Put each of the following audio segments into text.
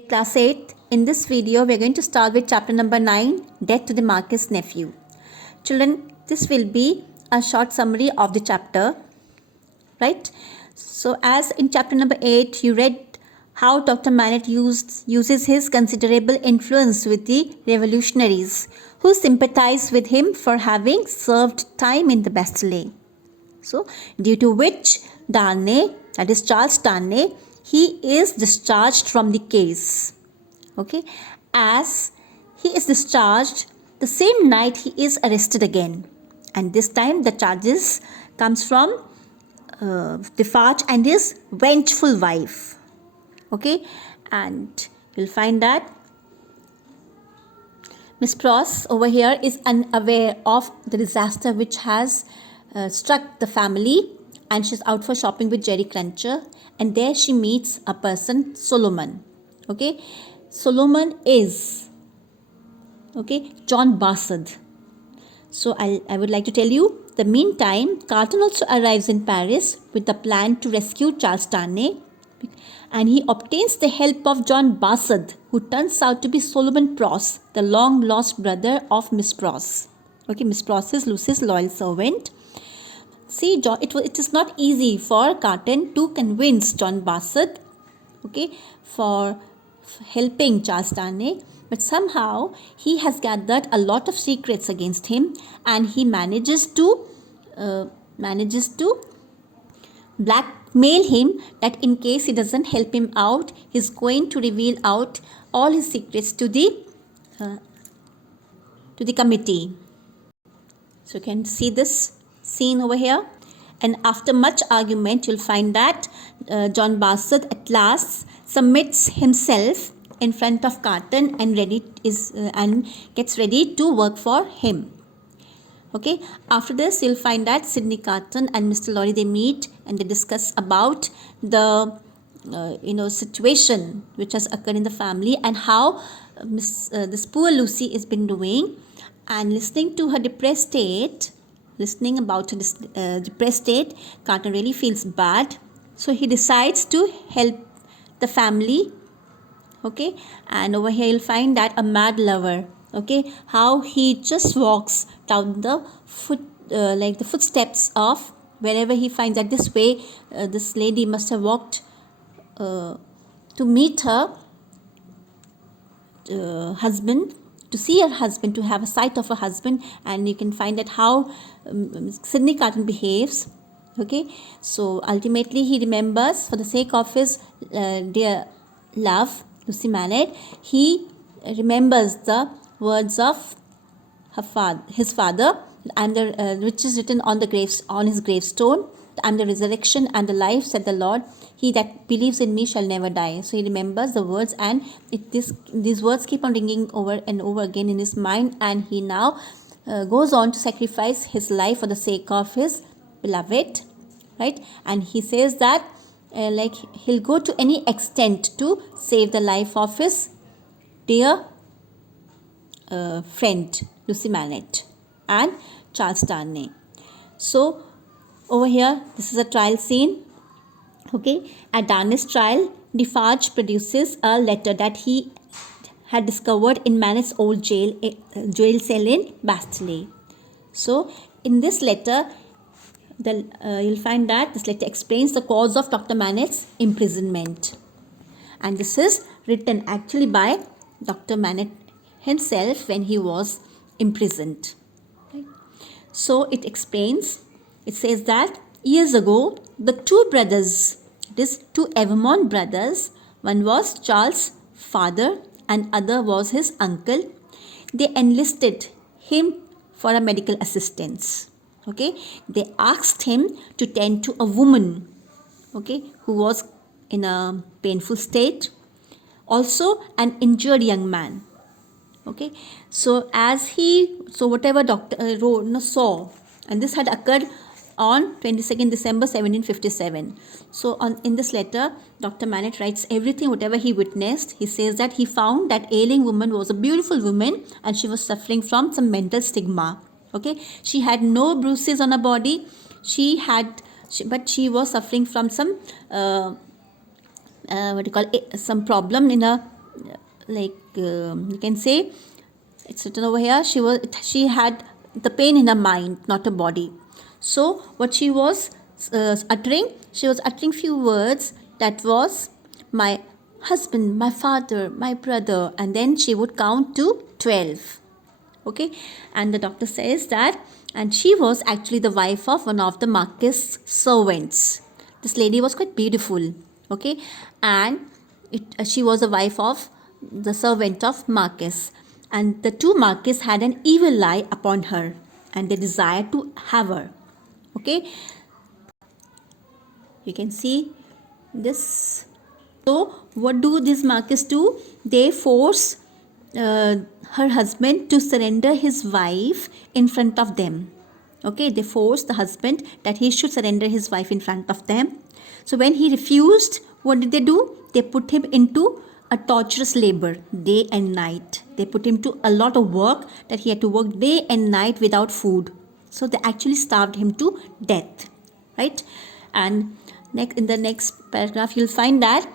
Class 8, in this video we are going to start with chapter number 9, Death to the Marquis nephew. Children, this will be a short summary of the chapter, right? So as in chapter number 8 you read how Dr. Manet uses his considerable influence with the revolutionaries who sympathize with him for having served time in the Bastille. So due to which Darnay, that is Charles Darnay, he is discharged from the case. Okay, as he is discharged, the same night he is arrested again, and this time the charges comes from Defarge and his vengeful wife. Okay, and you'll find that Miss Pross over here is unaware of the disaster which has struck the family, and she's out for shopping with Jerry Cruncher, and there she meets a person, Solomon. Okay, Solomon is John Bassett. So I would like to tell you, the meantime, Carton also arrives in Paris with the plan to rescue Charles Darnay, and he obtains the help of John Bassett, who turns out to be Solomon Pross, the long lost brother of Miss Pross. Okay, Miss Pross is Lucy's loyal servant. See, it is not easy for Carton to convince John Bassett, for helping Charles Darnay, but somehow he has gathered a lot of secrets against him, and he manages to blackmail him that in case he doesn't help him out, he's going to reveal out all his secrets to the committee. So you can see this scene over here, and after much argument you'll find that John Bassett at last submits himself in front of Carton and gets ready to work for him. Okay, after this you'll find that Sidney Carton and Mr. Lorry, they meet and they discuss about the situation which has occurred in the family, and how this poor Lucy has been doing, and listening about her depressed state, Carton really feels bad. So he decides to help the family. Okay, and over here you'll find that a mad lover, how he just walks down the footsteps of wherever he finds that this way this lady must have walked to meet her husband, to see her husband, to have a sight of her husband, and you can find that how Sidney Carton behaves. Okay, so ultimately he remembers, for the sake of his dear love, Lucy Manet, he remembers the words of his father, which is written on his gravestone. I am the resurrection and the life, said the Lord. He that believes in me shall never die. So he remembers the words, and these words keep on ringing over and over again in his mind, and he now goes on to sacrifice his life for the sake of his beloved, right? And he says that he'll go to any extent to save the life of his dear friend Lucy Manet and Charles Darnay. So over here, this is a trial scene. Okay, at Darnay's trial, Defarge produces a letter that he had discovered in Manet's old jail cell in Bastille. So in this letter, you'll find that this letter explains the cause of Dr. Manet's imprisonment, and this is written actually by Dr. Manet himself when he was imprisoned. Okay. So it says that years ago, the two brothers, two Evermont brothers, one was Charles' father and other was his uncle, they enlisted him for a medical assistance. Okay, they asked him to tend to a woman, who was in a painful state, also an injured young man. Okay, so whatever Dr. saw, and this had occurred on 22nd December 1757. So in this letter, Dr. Manet writes everything, whatever he witnessed. He says that he found that ailing woman was a beautiful woman, and she was suffering from some mental stigma. Okay, she had no bruises on her body, but she was suffering from some some problem in her you can say, it's written over here, she had the pain in her mind, not her body. So what she was uttering few words, that was my husband, my father, my brother, and then she would count to 12. Okay, and the doctor says that, and she was actually the wife of one of the Marquis' servants. This lady was quite beautiful. Okay, and she was the wife of the servant of Marquis, and the two Marquis had an evil eye upon her, and they desired to have her. Okay, you can see this. So what do these Marquis do? They force her husband to surrender his wife in front of them. Okay, they forced the husband that he should surrender his wife in front of them. So when he refused, what did they do? They put him into a torturous labor day and night. They put him to a lot of work, that he had to work day and night without food. So they actually starved him to death, right? And in the next paragraph, you'll find that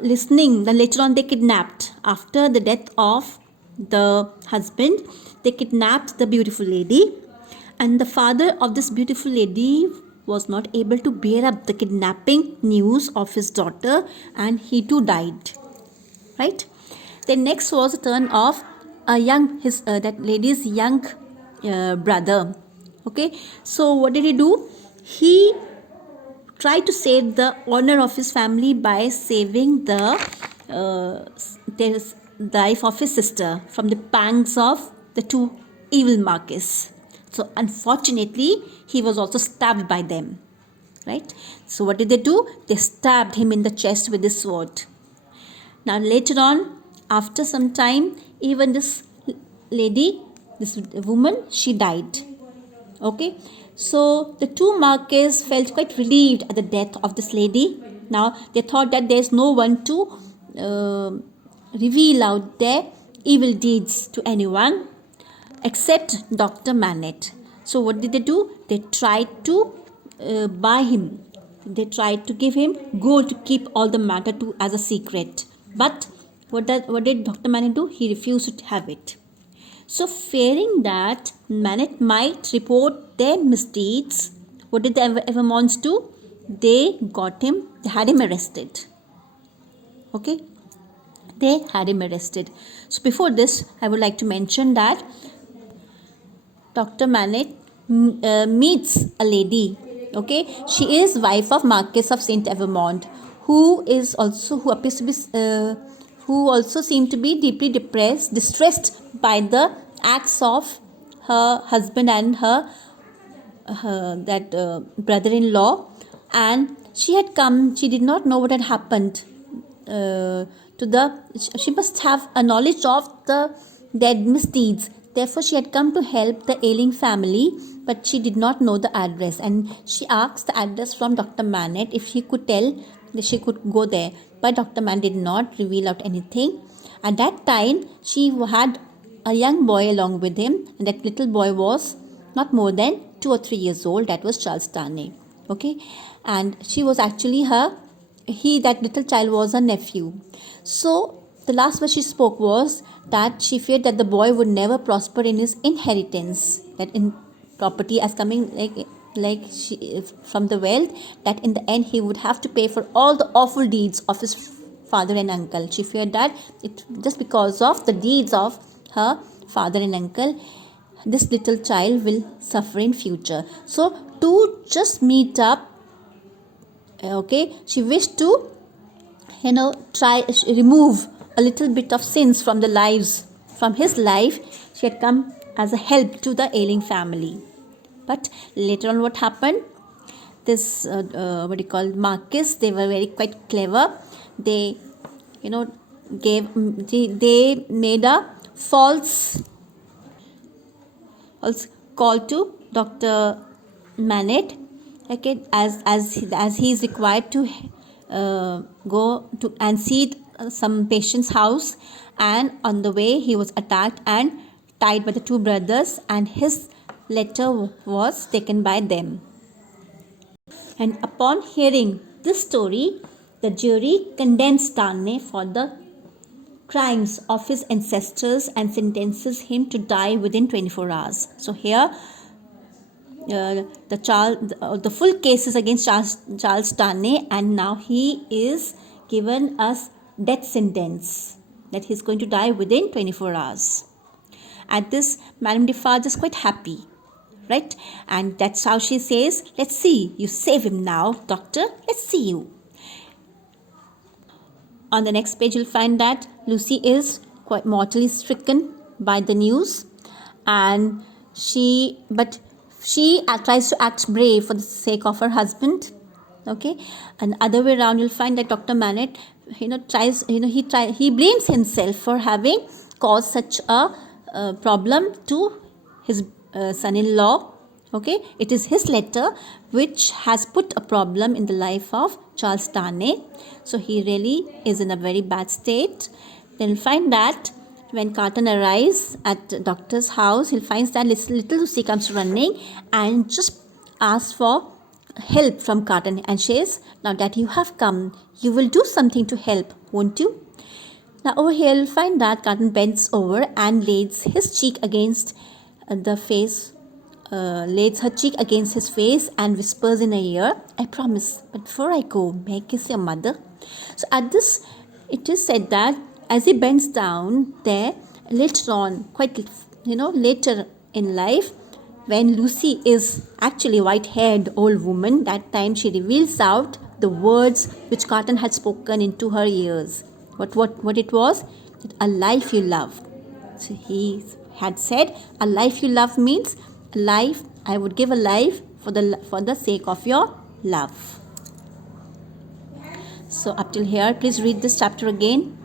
later on they kidnapped, after the death of the husband, they kidnapped the beautiful lady, and the father of this beautiful lady was not able to bear up the kidnapping news of his daughter, and he too died, right? Then next was the turn of that lady's young brother. Okay, so what did he do? He tried to save the honor of his family by saving the life of his sister from the pangs of the two evil Marquis. So unfortunately, he was also stabbed by them, right? So what did they do? They stabbed him in the chest with this sword. Now later on, after some time, even this lady, this woman, she died. Okay, so the two Marquis felt quite relieved at the death of this lady. Now they thought that there is no one to reveal out their evil deeds to anyone except Dr. Manette. So what did they do? They tried to buy him. They tried to give him gold to keep all the matter as a secret. But what did Dr. Manette do? He refused to have it. So fearing that Manette might report their misdeeds, what did the Evermonds do? They had him arrested. Okay, they had him arrested. So before this, I would like to mention that Dr. Manette meets a lady. Okay, she is wife of Marquis of Saint Evermond, who appears to be who also seemed to be deeply distressed by the acts of her husband and her brother-in-law, and she did not know what had happened she must have a knowledge of the dead misdeeds. Therefore, she had come to help the ailing family, but she did not know the address, and she asked the address from Dr. Manette if he could tell that she could go there. But Dr. Manette did not reveal out anything. At that time, she had a young boy along with him, and that little boy was not more than 2 or 3 years old. That was Charles Darnay. Okay, and she was actually that little child was her nephew. So the last word she spoke was that she feared that the boy would never prosper in his inheritance, that in property as coming from the wealth, that in the end he would have to pay for all the awful deeds of his father and uncle. She feared that just because of the deeds of her father and uncle, this little child will suffer in future. So to just meet up, okay, she wished to remove a little bit of sins from his life. She had come as a help to the ailing family. But later on, what happened? This Marquis, they were quite clever. They they made a false call to Dr. Manette, okay, as he is required to go to and see some patient's house, and on the way he was attacked and tied by the two brothers, and his letter was taken by them. And upon hearing this story, the jury condemns Darnay for the crimes of his ancestors and sentences him to die within 24 hours. So here the full case is against Charles Darnay, and now he is given us death sentence that he's going to die within 24 hours. At this, Madame Defarge is quite happy, right? And that's how she says, let's see, you save him now, doctor, let's see you. On the next page, you'll find that Lucy is quite mortally stricken by the news, and she tries to act brave for the sake of her husband. Okay, and other way around, you'll find that Dr. Manette, he blames himself for having caused such a problem to his son-in-law. Okay, it is his letter which has put a problem in the life of Charles Darnay. So he really is in a very bad state. Then you'll find that when Carton arrives at the doctor's house, he'll find that little Lucy comes running and just asks for help from Carton, and says, now that you have come, you will do something to help, won't you? Now over here you'll find that Carton bends over and lays his cheek against lays her cheek against his face and whispers in her ear, I promise, but before I go, may I kiss your mother? So at this, it is said that as he bends down there, later on, later in life, when Lucy is actually a white-haired old woman, that time she reveals out the words which Carton had spoken into her ears. What it was? A life you love. So he had said, a life you love means a life, I would give a life for the sake of your love. So up till here, please read this chapter again.